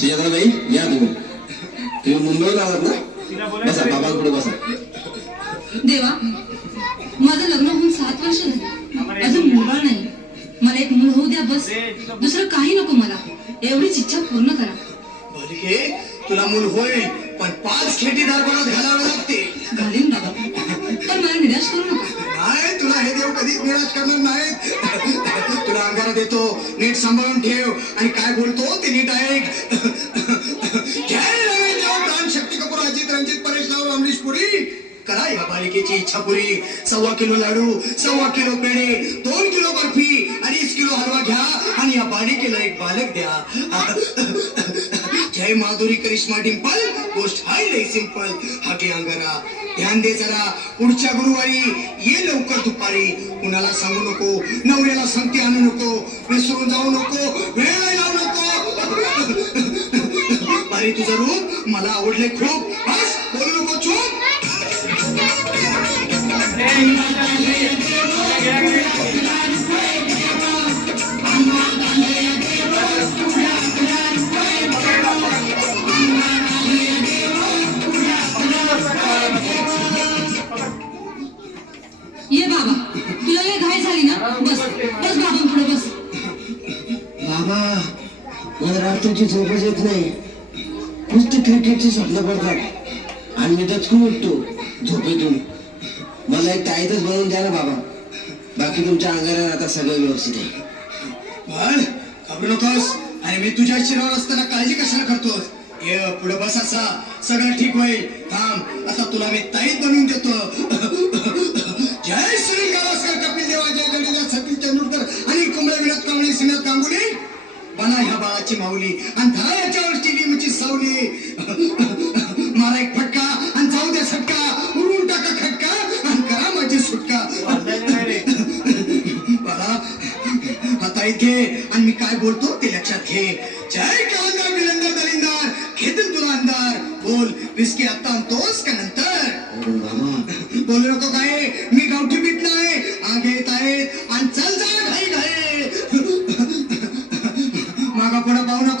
सुजाताबाई या तुम्ही मुंबईला आलात ना? बसा बाबांकडे बसा. देवा, माझं लग्न होऊन 7 वर्ष झाली, अजून मुलबाळ नाही. मला एक मूल होऊ द्या बस, दुसरं काही नको मला. एवढीच इच्छा पूर्ण करा. बलिके, तुला मूल होईल, पण 5 खेटी दरबारात घालावे लागते. घालीन बाबा, पण मला निराश करू नका. नाही, तुला हे देव कधीच निराश करणार नाहीत. तुला अंगारा देतो, नीट सांभाळून ठेव आणि काय बोलतो ते नीट ऐक. जय देव प्राण शक्ती कपूर अजित रंजित परेश राव अमरीश पुरी. करा या बालिकेची इच्छा पुरी. 1.25 किलो लाडू, 1.25 किलो पेढे, 2 किलो बर्फी, 2.5 किलो हलवा घ्या आणि या बालिकेला एक बालक द्या. जय माधुरी करिश्मा डिंपल, गोष्ट हाय लई सिंपल. हाके अंगारा, ध्यान दे जरा. पुढच्या गुरुवारी ये लवकर दुपारी. कुणाला सांगू नको, नवऱ्याला संगती आणू नको, विसरून जाऊ नको, वेळ लावू नको. बारी तुझं रूप मला आवडले खूप. बस बोलू नको, चूप. ये बाबा, तुला लय घाई झाली ना? बस बस बाबांपुढे बस. बाबा, मला रात्रीची झोपच येत नाही. नुसती क्रिकेटची स्वप्न पडतात आणि मी दचकून उठतो झोपेतून. मला एक ताईतच बनवून द्या ना बाबा. बाकी तुमच्या अंगारात आता सगळं व्यवस्थित आहे. पण घाबरू नकोस. आणि मी तुझ्या शिरावर असताना काळजी कशाला करतोस? ये पुढे बस, असा सगळं ठीक होईल. थांब, आता तुला मी ताईत बनवून देतो. जय सुनील गावस्कर, कपिल देवा, जय जडेजा, सचिन तेंडुलकर आणि कुंबळे विनोद कांबळे, सिमरन गांगुली. बना ह्या बाळाची माऊली आणि धरा याच्यावरची लिंबूची सावली. मारा एक फटका आणि जाऊ द्या सटका. उडून टाका खटका आणि करा माझी सुटका. बाळा, आता इथे आणि मी काय बोलतो ते लक्षात घे. जय कांदा बिलंदर दलिंदार, घेतील तुला अंधार. बोल, विस्की आता आणतोस का नंतर? बोलू नको काय, मी गावठी पीठ नाही. आगे येत आहेत आणि चल जा घाई घाई. मागा पुढे पाहू नको.